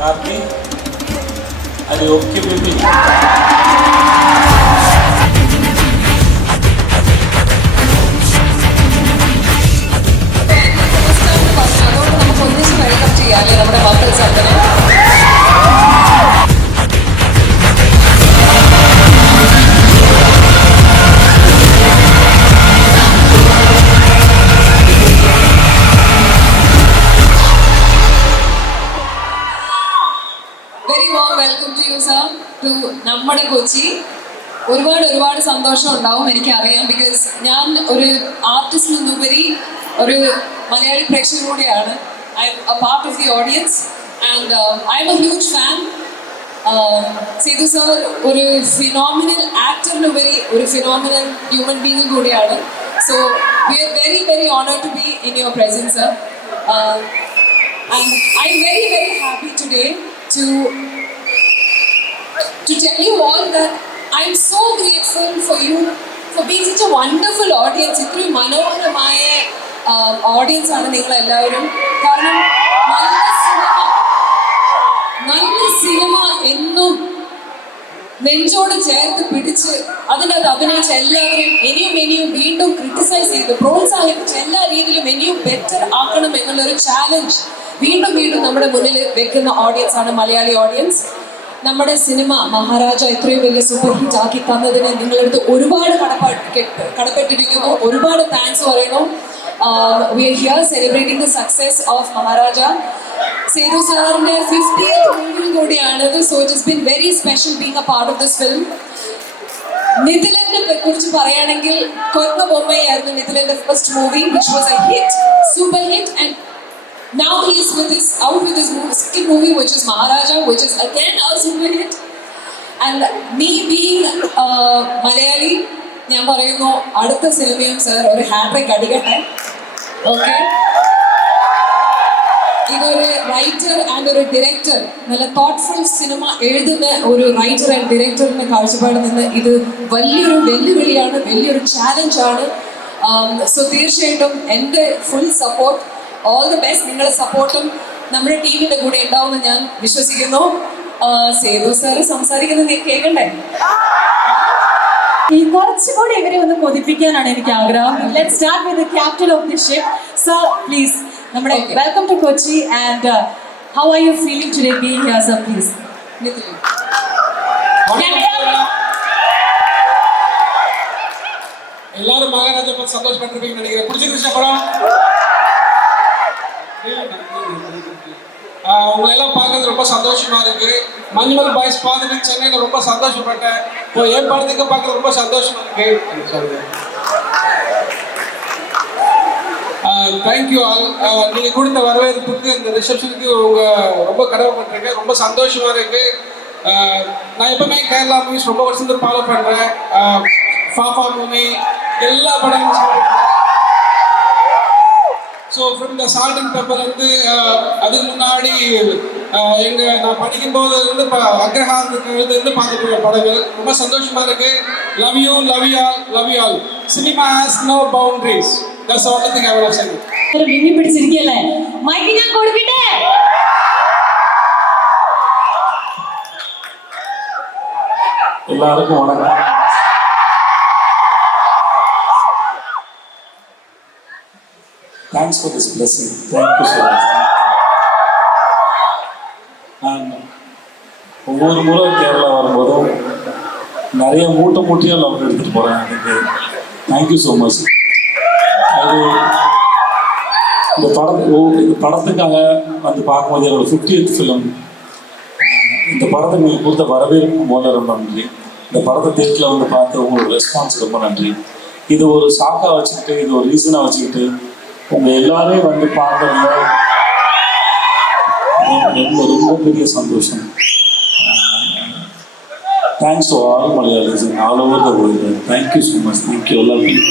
Karthi, are you okay with me? Welcome to you sir to നമ്മുടെ കൊച്ചി. ഒരുപാട് സന്തോഷം ഉണ്ടാവും എനിക്കറിയാം. ബിക്കോസ് ഞാൻ ഒരു ആർട്ടിസ്റ്റിനുപരി ഒരു മലയാളി പ്രേക്ഷകൻ കൂടിയാണ്. I'm a part of the audience and I'm a huge fan. Sethu sir ഒരു ഫിനോമിനൽ ആക്ടറിനുപരി ഒരു ഫിനോമിനൽ ഹ്യൂമൻ ബീങ് കൂടിയാണ്. So we are very honoured to be in your presence sir. And I'm very happy today to tell you all that I'm so grateful for you for being such a wonderful audience. ഇത്രയും മനോഹരമായ audience ആണ് നിങ്ങൾ എല്ലാവരും. കാരണം നല്ല cinema എന്നും നെഞ്ചോട് ചേർത്ത് പിടിച്ച് അതിനകത്ത് അഭിനയിച്ച എല്ലാവരും ഇനിയും വീണ്ടും ക്രിട്ടിസൈസ് ചെയ്ത് പ്രോത്സാഹിപ്പിച്ച് എല്ലാ രീതിയിലും ഇനിയും ബെറ്റർ ആക്കണം എന്നുള്ളൊരു ചാലഞ്ച് വീണ്ടും നമ്മുടെ മുന്നിൽ വെക്കുന്ന ഓഡിയൻസ് ആണ് മലയാളി ഓഡിയൻസ്. നമ്മുടെ സിനിമ മഹാരാജ ഇത്രയും വലിയ സൂപ്പർ ഹിറ്റ് ആക്കി തന്നതിന് നിങ്ങളടുത്ത് ഒരുപാട് കടപ്പെട്ടിരിക്കുന്നു. ഒരുപാട് താങ്ക്സ് പറയണം. We are here celebrating the success of Maharaja. Sethu സാറിന്റെ 50th മൂവി കൂടിയാണിത്. So it has been very special being a part of this film. നിതിലന്റെ കുറിച്ച് പറയുകയാണെങ്കിൽ കൊന്ന ബൊമ്മയായിരുന്നു നിതിലന്റെ first movie, which was a hit, super hit, and now he is out with his second movie, which is Maharaja, which is again a super hit. And me being Malayali, ഞാൻ പറയുന്നു അടുത്ത സിനിമയും sir ഒരു hat trick അടിക്കട്ടെ. Okay, ഇതൊരു writer and ഒരു director, നല്ല thoughtful cinema എഴുതുന്ന ഒരു റൈറ്റർ ആൻഡ് ഡയറക്ടറിന്റെ കാഴ്ചപ്പാടിൽ നിന്ന് ഇത് വലിയൊരു വെല്ലുവിളിയാണ്, വലിയൊരു ചാലഞ്ചാണ്. സോ തീർച്ചയായിട്ടും എൻ്റെ full support, all the best. നിങ്ങളുടെ സപ്പോർട്ടും നമ്മുടെ ടീമിന്റെ കൂടെ ഉണ്ടാവുമെന്ന് ഞാൻ വിശ്വസിക്കുന്നു. സേതു സാറ് സംസാരിക്കുന്നത് കേൾക്കണ്ടേ? ഈ കുറച്ചുകൂടി ഇവരെ ഒന്ന് കൊതിപ്പിക്കാനാണ് എനിക്ക് ആഗ്രഹം. Let's start with the captain of the ship. Sir please, നമ്മുടെ welcome to Kochi and how are you feeling today being here sir please? எல்லாரும் மகாராஜா பத்தி சந்தோஷப்பட்டிருப்பீங்கன்னு நினைக்கிறேன். பிடிச்சிருந்துச்சா படம்? உங்களை எல்லாம் பார்க்கறது ரொம்ப சந்தோஷமா இருக்கு. மஞ்சுமல் பாய்ஸ் பார்த்துட்டு சென்னையில் ரொம்ப சந்தோஷப்பட்டேன். இப்போ என் படத்துக்கு பார்க்கறது ரொம்ப சந்தோஷமா இருக்கு. Thank you all. நீங்கள் கொடுத்த வரவேற்புக்கு, இந்த ரிசப்ஷனுக்கு ரொம்ப கடமைப்பட்டிருக்கேன். ரொம்ப சந்தோஷமா இருக்கு. நான் எப்பவுமே கேரளா மூவிஸ் ரொம்ப வருஷத்துல ஃபாலோ பண்ணுறேன். ஃபாஃபா மூவி எல்லா படங்களும். So from the salt and pepper வந்து அதுக்கு முன்னாடி நான் படிக்கும்போது இருந்து அக்ரஹாரத்துக்கு இருந்து பார்த்துட்டு படங்கள் ரொம்ப சந்தோஷமா இருக்கு. Love you all. Cinema has no boundaries. That's the only thing I want to say. ഒരു മിന്നി പിടിച്ചിരിക്കല്ലേ? മൈക്ക് ഞാൻ കൊടുക്കട്ടെ? எல்லாருக்கும் வணக்கம். Thanks for this blessing. Thank you so much. நான் ஒவ்வொரு முறை கேரளா வரும்போதும் நிறைய மூட்டையாக லவ் எடுத்துகிட்டு போகிறேன். எனக்கு தேங்க்யூ ஸோ மச். அது இந்த படத்துக்காக வந்து பார்க்கும்போது என்னோட 50th ஃபிலிம். இந்த படத்துக்கு நீங்கள் கொடுத்த வரவேற்பு போல ரொம்ப நன்றி. இந்த படத்தை தேட்டில் வந்து பார்த்து உங்களோட ரெஸ்பான்ஸ் ரொம்ப நன்றி. இது ஒரு சாக்காக வச்சுக்கிட்டு, இது ஒரு ரீசனாக வச்சுக்கிட்டு உங்கள் எல்லாரையும் வந்து பார்க்கறதுல ரொம்ப பெரிய சந்தோஷம். Thanks to all Malayalis and all over the world. Thank you so much. Thank you எல்லாருக்கும்.